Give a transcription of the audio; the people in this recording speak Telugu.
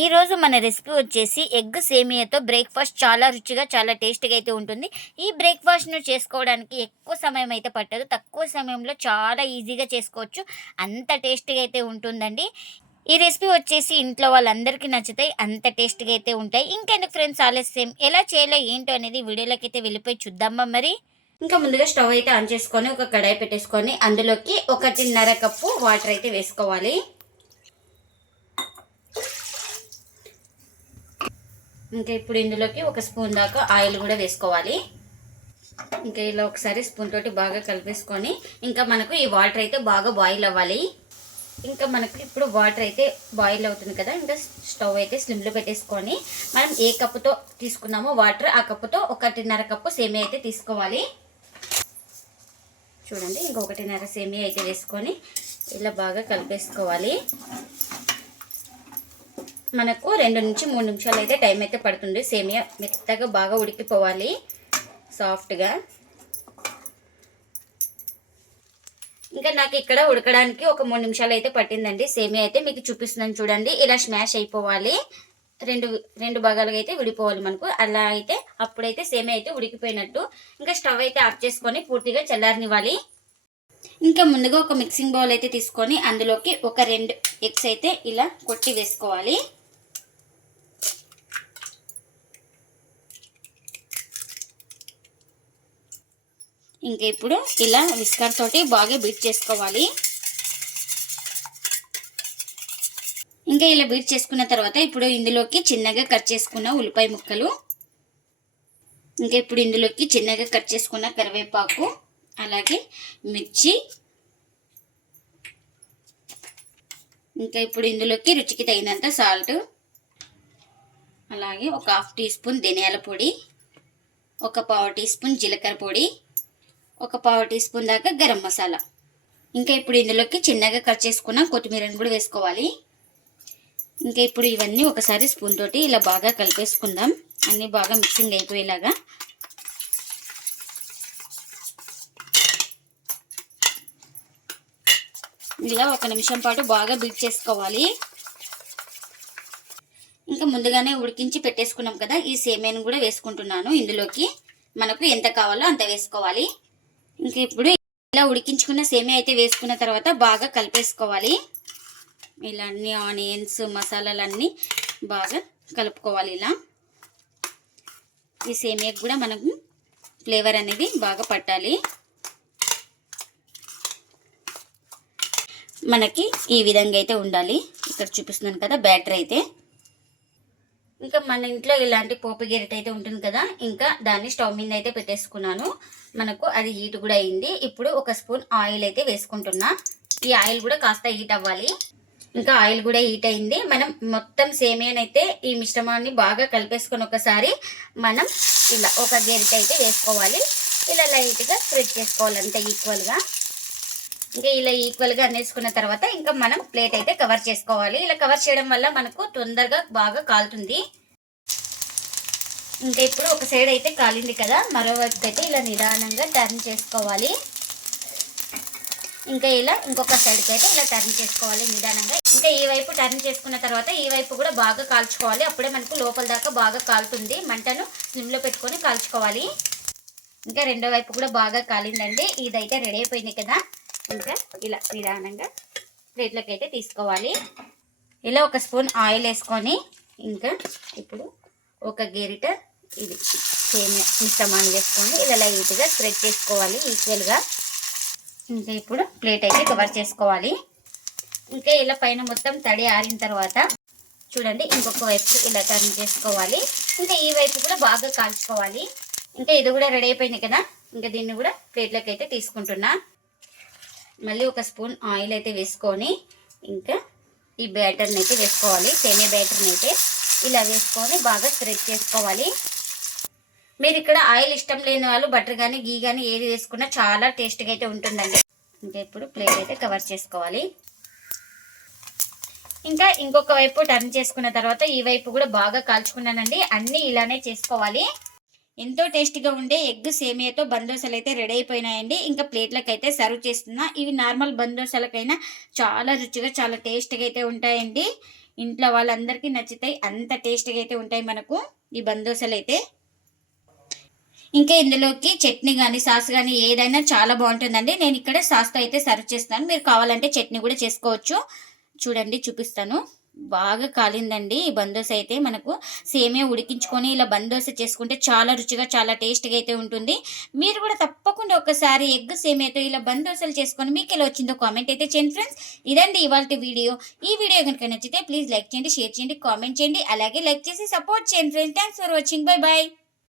ఈరోజు మన రెసిపీ వచ్చేసి ఎగ్ సేమియాతో బ్రేక్ఫాస్ట్ చాలా రుచిగా చాలా టేస్టీగా అయితే ఉంటుంది. ఈ బ్రేక్ఫాస్ట్ను చేసుకోవడానికి ఎక్కువ సమయం అయితే పట్టదు. తక్కువ సమయంలో చాలా ఈజీగా చేసుకోవచ్చు. అంత టేస్టీగా అయితే ఉంటుందండి. ఈ రెసిపీ వచ్చేసి ఇంట్లో వాళ్ళందరికీ నచ్చుతాయి. అంత టేస్ట్గా అయితే ఉంటాయి. ఇంకెందుకు ఫ్రెండ్స్ ఆలస్యం? ఎలా చేయాలో ఏంటో అనేది వీడియోలోకి అయితే వెళ్ళిపోయి చూద్దామా మరి? ఇంకా ముందుగా స్టవ్ అయితే ఆన్ చేసుకొని ఒక కడాయి పెట్టేసుకొని అందులోకి ఒకటిన్నర కప్పు వాటర్ అయితే వేసుకోవాలి. ఇంకా ఇప్పుడు ఇందులోకి ఒక స్పూన్ దాకా ఆయిల్ కూడా వేసుకోవాలి. ఇంకా ఇలా ఒకసారి స్పూన్ తోటి బాగా కలిపేసుకొని ఇంకా మనకు ఈ వాటర్ అయితే బాగా బాయిల్ అవ్వాలి. ఇంకా మనకు ఇప్పుడు వాటర్ అయితే బాయిల్ అవుతుంది కదా ఇంకా స్టవ్ అయితే స్లిమ్లో పెట్టేసుకొని మనం ఏ కప్పుతో తీసుకున్నామో వాటర్ ఆ కప్పుతో ఒకటిన్నర కప్పు సేమియా అయితే తీసుకోవాలి. చూడండి ఇంకొకటిన్నర సేమియా అయితే వేసుకొని ఇలా బాగా కలిపేసుకోవాలి. మనకు రెండు నుంచి మూడు నిమిషాలు అయితే టైం అయితే పడుతుంది. సేమియా మెత్తగా బాగా ఉడికిపోవాలి. సాఫ్ట్గా. ఇంకా నాకు ఇక్కడ ఉడకడానికి ఒక మూడు నిమిషాలు అయితే పట్టిందండి. సేమియా అయితే మీకు చూపిస్తున్నాను చూడండి. ఇలా స్మాష్ అయిపోవాలి. రెండు రెండు భాగాలుగా అయితే విడిపోవాలి మనకు. అలా అయితే అప్పుడైతే సేమియా అయితే ఉడికిపోయినట్టు. ఇంకా స్టవ్ అయితే ఆఫ్ చేసుకొని పూర్తిగా చల్లారనివ్వాలి. ఇంకా ముందుగా ఒక మిక్సింగ్ బౌల్ అయితే తీసుకొని అందులోకి ఒక రెండు ఎగ్స్ అయితే ఇలా కొట్టి వేసుకోవాలి. ఇంకా ఇప్పుడు ఇలా విస్కర్ తోటి బాగా బీట్ చేసుకోవాలి. ఇంకా ఇలా బీట్ చేసుకున్న తర్వాత ఇప్పుడు ఇందులోకి చిన్నగా కట్ చేసుకున్న ఉల్లిపాయ ముక్కలు. ఇంకా ఇప్పుడు ఇందులోకి చిన్నగా కట్ చేసుకున్న కరివేపాకు అలాగే మిర్చి. ఇంకా ఇప్పుడు ఇందులోకి రుచికి తగినంత సాల్ట్ అలాగే ఒక హాఫ్ టీ స్పూన్ ధనియాల పొడి ఒక పావు టీ స్పూన్ జీలకర్ర పొడి ఒక పావు టీ స్పూన్ దాకా గరం మసాలా. ఇంకా ఇప్పుడు ఇందులోకి చిన్నగా కట్ చేసుకున్న కొత్తిమీరని కూడా వేసుకోవాలి. ఇంకా ఇప్పుడు ఇవన్నీ ఒకసారి స్పూన్ తోటి ఇలా బాగా కలిపేసుకుందాం. అన్నీ బాగా మిక్సింగ్ అయిపోయేలాగా. ఇలా ఒక నిమిషం పాటు బాగా బీట్ చేసుకోవాలి. ఇంకా ముందుగానే ఉడికించి పెట్టేసుకున్నాం కదా ఈ సేమేను కూడా వేసుకుంటున్నాను. ఇందులోకి మనకు ఎంత కావాలో అంత వేసుకోవాలి. ఇంకా ఇప్పుడు ఇలా ఉడికించుకున్న సేమియా అయితే వేసుకున్న తర్వాత బాగా కలిపేసుకోవాలి. ఇలా అన్ని ఆనియన్స్ మసాలాలన్నీ బాగా కలుపుకోవాలి ఇలా. ఈ సేమియాకి కూడా మనకు ఫ్లేవర్ అనేది బాగా పట్టాలి. మనకి ఈ విధంగా అయితే ఉండాలి. ఇక్కడ చూపిస్తున్నాను కదా బ్యాటర్ అయితే. ఇంకా మన ఇంట్లో ఇలాంటి పోపు గెరిట అయితే ఉంటుంది కదా ఇంకా దాన్ని స్టవ్ మీద అయితే పెట్టేసుకున్నాను. మనకు అది హీట్ కూడా అయింది. ఇప్పుడు ఒక స్పూన్ ఆయిల్ అయితే వేసుకుంటున్నా. ఈ ఆయిల్ కూడా కాస్త హీట్ అవ్వాలి. ఇంకా ఆయిల్ కూడా హీట్ అయింది. మనం మొత్తం సేమియానైతే ఈ మిశ్రమాన్ని బాగా కలిపేసుకొని ఒకసారి మనం ఇలా ఒక గెరిట అయితే వేసుకోవాలి. ఇలా లైట్గా స్ప్రెడ్ చేసుకోవాలంటే ఈక్వల్గా ఇంకా ఇలా ఈక్వల్గా అనేసుకున్న తర్వాత ఇంకా మనం ప్లేట్ అయితే కవర్ చేసుకోవాలి. ఇలా కవర్ చేయడం వల్ల మనకు తొందరగా బాగా కాలుతుంది. ఇంకా ఇప్పుడు ఒక సైడ్ అయితే కాలింది కదా మరోవైపు అయితే ఇలా నిదానంగా టర్న్ చేసుకోవాలి. ఇంకా ఇలా ఇంకొక సైడ్కి అయితే ఇలా టర్న్ చేసుకోవాలి నిదానంగా. ఇంకా ఈ వైపు టర్న్ చేసుకున్న తర్వాత ఈ వైపు కూడా బాగా కాల్చుకోవాలి. అప్పుడే మనకు లోపల దాకా బాగా కాలుతుంది. మంటను స్లిమ్లో పెట్టుకొని కాల్చుకోవాలి. ఇంకా రెండో వైపు కూడా బాగా కాలిందండి. ఇదైతే రెడీ అయిపోయింది కదా. ఇంకా ఇలా నిదానంగా ప్లేట్లోకి అయితే తీసుకోవాలి. ఇలా ఒక స్పూన్ ఆయిల్ వేసుకొని ఇంకా ఇప్పుడు ఒక గెరిట ఇది సేమ్ మిశ్రమాన్ని వేసుకొని ఇలా లైట్గా స్ప్రెడ్ చేసుకోవాలి ఈక్వల్గా. ఇంకా ఇప్పుడు ప్లేట్ అయితే కవర్ చేసుకోవాలి. ఇంకా ఇలా పైన మొత్తం తడి ఆరిన తర్వాత చూడండి ఇంకొక వైపు ఇలా టర్న్ చేసుకోవాలి. ఇంకా ఈ వైపు కూడా బాగా కాల్చుకోవాలి. ఇంకా ఇది కూడా రెడీ అయిపోయింది కదా? ఇంకా దీన్ని కూడా ప్లేట్లోకి అయితే తీసుకుంటున్నా. మళ్ళీ ఒక స్పూన్ ఆయిల్ అయితే వేసుకొని ఇంకా ఈ బ్యాటర్ని అయితే వేసుకోవాలి. సేమే బ్యాటర్ని అయితే ఇలా వేసుకొని బాగా స్ప్రెడ్ చేసుకోవాలి. మీరు ఇక్కడ ఆయిల్ ఇష్టం లేని వాళ్ళు బటర్ కానీ గీ కానీ ఏది వేసుకున్నా చాలా టేస్ట్గా అయితే ఉంటుందండి. ఇంకా ఇప్పుడు ప్లేట్ అయితే కవర్ చేసుకోవాలి. ఇంకా ఇంకొక వైపు టర్న్ చేసుకున్న తర్వాత ఈ వైపు కూడా బాగా కాల్చుకున్నానండి. అన్నీ ఇలానే చేసుకోవాలి. ఎంతో టేస్టీగా ఉండే ఎగ్ సేమియాతో బందోసలు అయితే రెడీ అయిపోయినాయండి. ఇంకా ప్లేట్లకు అయితే సర్వ్ చేస్తున్నా. ఇవి నార్మల్ బందోసలకైనా చాలా రుచిగా చాలా టేస్ట్గా అయితే ఉంటాయండి. ఇంట్లో వాళ్ళందరికీ నచ్చుతాయి అంత టేస్ట్గా అయితే ఉంటాయి మనకు ఈ బందోసలు అయితే ఇంకా ఇందులోకి చట్నీ కానీ సాస్ కానీ ఏదైనా చాలా బాగుంటుందండి. నేను ఇక్కడ సాస్తో అయితే సర్వ్ చేస్తాను మీరు కావాలంటే చట్నీ కూడా చేసుకోవచ్చు. చూడండి చూపిస్తాను. బాగా కాలిందండి. ఈ బందోస అయితే మనకు సేమే ఉడికించుకొని ఇలా బందోస చేసుకుంటే చాలా రుచిగా చాలా టేస్ట్గా అయితే ఉంటుంది. మీరు కూడా తప్పకుండా ఒకసారి ఎగ్ సేమియాతో ఇలా బందోసలు చేసుకొని మీకు ఎలా వచ్చిందో కామెంట్ అయితే చేయండి ఫ్రెండ్స్. ఇదండి ఇవాళ వీడియో. ఈ వీడియో కనుక నచ్చితే ప్లీజ్ లైక్ చేయండి షేర్ చేయండి కామెంట్ చేయండి. అలాగే లైక్ చేసి సపోర్ట్ చేయండి friends. Thanks for watching. Bye bye